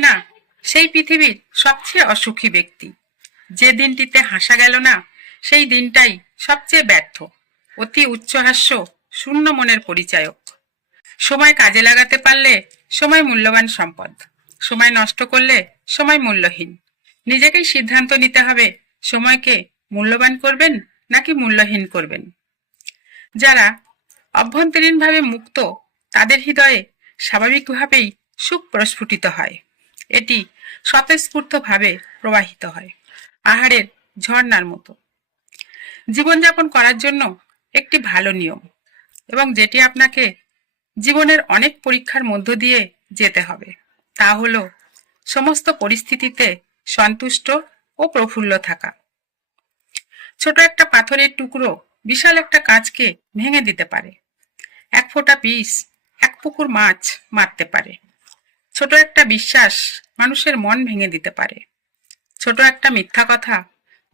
হয় না সেই পৃথিবীর সবচেয়ে অসুখী ব্যক্তি। যে দিনটিতে হাসা গেল না সেই দিনটাই সবচেয়ে ব্যর্থ। অতি উচ্চহাস্য শূন্য মনের পরিচায়ক। সময় কাজে লাগাতে পারলে সময় মূল্যবান সম্পদ, সময় নষ্ট করলে সময় মূল্যহীন। নিজেকেই সিদ্ধান্ত নিতে হবে সময়কে মূল্যবান করবেন নাকি মূল্যহীন করবেন। যারা অভ্যন্তরীণভাবে মুক্ত তাদের হৃদয়ে স্বাভাবিকভাবেই সুখ প্রস্ফুটিত হয়। এটি স্বতঃস্ফূর্তভাবে প্রবাহিত হয়, আহারের ঝর্ণার মতো। জীবনযাপন করার জন্য একটি ভালো নিয়ম, এবং যেটি আপনাকে জীবনের অনেক পরীক্ষার মধ্য দিয়ে যেতে হবে, তা হলো সমস্ত পরিস্থিতিতে সন্তুষ্ট ও প্রফুল্ল থাকা। ছোট একটা পাথরের টুকরো বিশাল একটা কাঁচকে ভেঙে দিতে পারে। এক ফোঁটা বিষ এক পুকুর মাছ মারতে পারে। ছোট একটা বিশ্বাস মানুষের মন ভেঙে দিতে পারে। ছোট একটা মিথ্যা কথা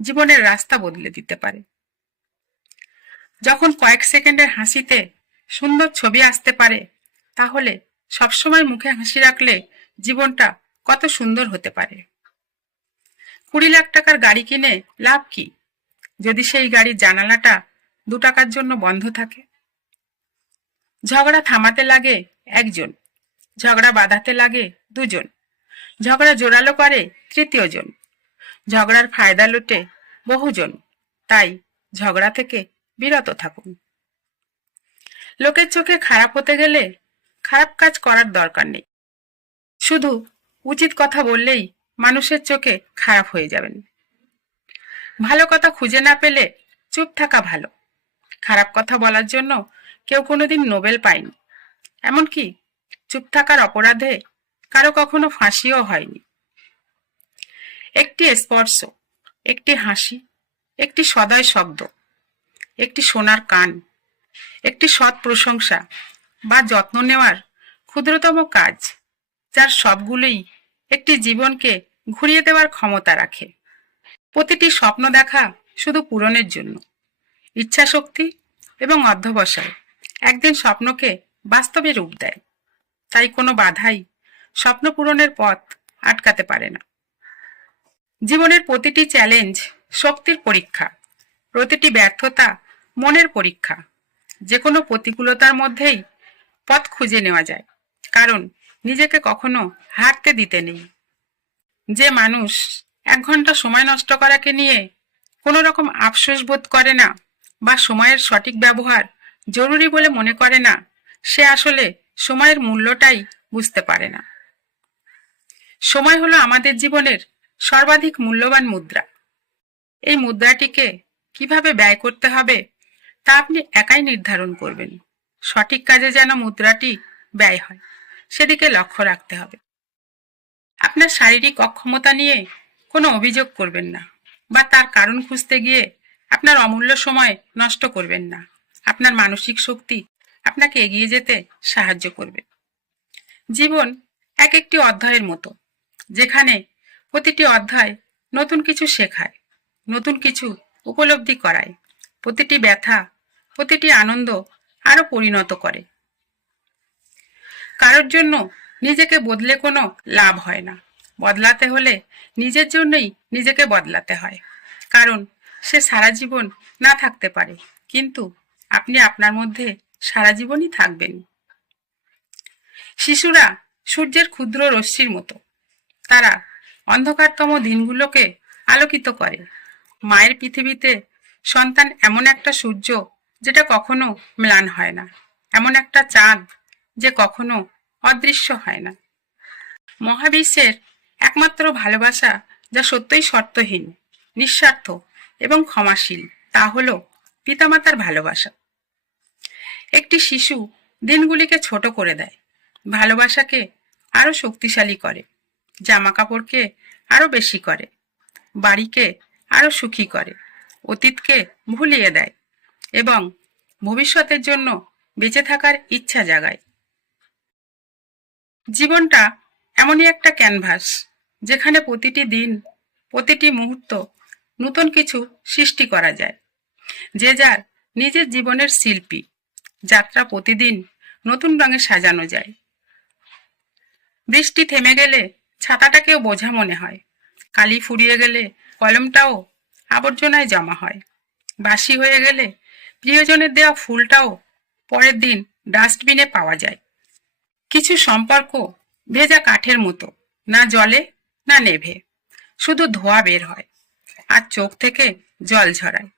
জীবনের রাস্তা বদলে দিতে পারে। যখন কয়েক সেকেন্ডের হাসিতে সুন্দর ছবি আসতে পারে, তাহলে সবসময় মুখে হাসি রাখলে জীবনটা কত সুন্দর হতে পারে। 20 লাখ টাকার গাড়ি কিনে লাভ কি যদি সেই গাড়ির জানালাটা 2 টাকার জন্য বন্ধ থাকে? ঝগড়া থামাতে লাগে একজন, ঝগড়া বাঁধাতে লাগে দুজন, ঝগড়া জোরালো করে তৃতীয় জন, ঝগড়ার ফায়দা লুটে বহুজন। তাই ঝগড়া থেকে বিরত থাকুন। লোকের চোখে খারাপ হতে গেলে খারাপ কাজ করার দরকার নেই। শুধু উচিত কথা বললেই মানুষের চোখে খারাপ হয়ে যাবেন। ভালো কথা খুঁজে না পেলে চুপ থাকা ভালো। খারাপ কথা বলার জন্য কেউ কোনোদিন নোবেল পায়নি, এমনকি চুপ থাকার অপরাধে কারো কখনো ফাঁসিও হয়নি। একটি স্পর্শ, একটি হাসি, একটি সদয় শব্দ, একটি শোনার কান, একটি সৎ প্রশংসা বা যত্ন নেওয়ার ক্ষুদ্রতম কাজ, যার সবগুলোই একটি জীবনকে ঘুরিয়ে দেওয়ার ক্ষমতা রাখে। প্রতিটি স্বপ্ন দেখা শুধু পূরণের জন্য। ইচ্ছা শক্তি এবং অধ্যবসায় একদিন স্বপ্নকে বাস্তবে রূপ দেয়। তাই কোনো বাধাই স্বপ্ন পূরণের পথ আটকাতে পারে না। জীবনের প্রতিটি চ্যালেঞ্জ শক্তির পরীক্ষা, প্রতিটি ব্যর্থতা মনের পরীক্ষা। যে কোনো প্রতিকূলতার মধ্যেই পথ খুঁজে নেওয়া যায়, কারণ নিজেকে কখনো হারতে দিতে নেই। যে মানুষ 1 ঘন্টা সময় নষ্ট করাকে নিয়ে কোনো রকম আফসোস বোধ করে না বা সময়ের সঠিক ব্যবহার জরুরি বলে মনে করে না, সে আসলে সময়ের মূল্যটাই বুঝতে পারে না। সময় হলো আমাদের জীবনের সর্বাধিক মূল্যবান মুদ্রা। এই মুদ্রাটিকে কিভাবে ব্যয় করতে হবে তা আপনি একাই নির্ধারণ করবেন। সঠিক কাজে যেন মুদ্রাটি ব্যয় হয়, সেদিকে লক্ষ্য রাখতে হবে। আপনার শারীরিক অক্ষমতা নিয়ে কোনো অভিযোগ করবেন না, বা তার কারণ খুঁজতে গিয়ে আপনার অমূল্য সময় নষ্ট করবেন না। আপনার মানসিক শক্তি আপনাকে এগিয়ে যেতে সাহায্য করবে। জীবন এক একটি অধ্যায়ের মতো, যেখানে প্রতিটি অধ্যায় নতুন কিছু শেখায়, নতুন কিছু উপলব্ধি করায়। প্রতিটি ব্যথা, প্রতিটি আনন্দ আরো পরিণত করে। কারোর জন্য নিজেকে বদলে কোনো লাভ হয় না। বদলাতে হলে নিজের জন্যই নিজেকে বদলাতে হয়, কারণ সে সারা জীবন না থাকতে পারে, কিন্তু আপনি আপনার মধ্যে সারা জীবনই থাকবেন। শিশুরা সূর্যের ক্ষুদ্র রশ্মির মতো। তারা অন্ধকারতম দিনগুলোকে আলোকিত করে। মায়ের পৃথিবীতে সন্তান এমন একটা সূর্য যেটা কখনো ম্লান হয় না, এমন একটা চাঁদ যে কখনো অদৃশ্য হয় না। মহাবিশ্বের একমাত্র ভালোবাসা যা সত্যই শর্তহীন, নিঃস্বার্থ এবং ক্ষমাশীল, তা হলো পিতামাতার ভালোবাসা। একটি শিশু দিনগুলিকে ছোট করে দেয়, ভালোবাসাকে আরো শক্তিশালী করে, জামা কাপড়কে আরো বেশি করে, বাড়িকে আরো সুখী করে, অতীতকে ভুলিয়ে দেয় এবং ভবিষ্যতের জন্য বেঁচে থাকার ইচ্ছা জাগায়। জীবনটা এমনই একটা ক্যানভাস, যেখানে প্রতিটি দিন, প্রতিটি মুহূর্ত নতুন কিছু সৃষ্টি করা যায়। যে যার নিজের জীবনের শিল্পী, যাত্রা প্রতিদিন নতুন রঙে সাজানো যায়। বৃষ্টি থেমে গেলে ছাতাটাকেও বোঝা মনে হয়। কালি ফুরিয়ে গেলে কলমটাও আবর্জনায় জমা হয়। বাসি হয়ে গেলে প্রিয়জনের দেওয়া ফুলটাও পরের দিন ডাস্টবিনে পাওয়া যায়। কিছু সম্পর্ক ভেজা কাঠের মতো, না জ্বলে না নেভে, শুধু ধোঁয়া বের হয় আর চোখ থেকে জল ঝরায়।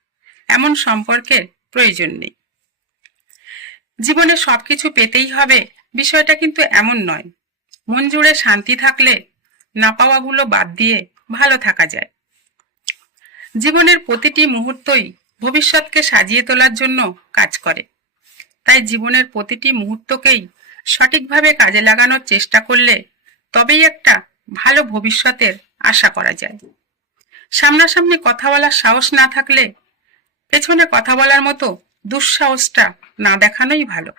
এমন সম্পর্কের প্রয়োজন নেই। জীবনে সবকিছু পেতেই হবে বিষয়টা কিন্তু এমন নয়। মন জুড়ে শান্তি থাকলে না পাওয়াগুলো বাদ দিয়ে ভালো থাকা যায়। জীবনের প্রতিটি মুহূর্তই ভবিষ্যৎকে সাজিয়ে তোলার জন্য কাজ করে। তাই জীবনের প্রতিটি মুহূর্তকেই সঠিকভাবে কাজে লাগানোর চেষ্টা করলে তবেই একটা ভালো ভবিষ্যতের আশা করা যায়। সামনাসামনি কথা বলার সাহস না থাকলে পেছনে কথা বলার মতো দুঃসাহসটা না দেখানোই ভালো।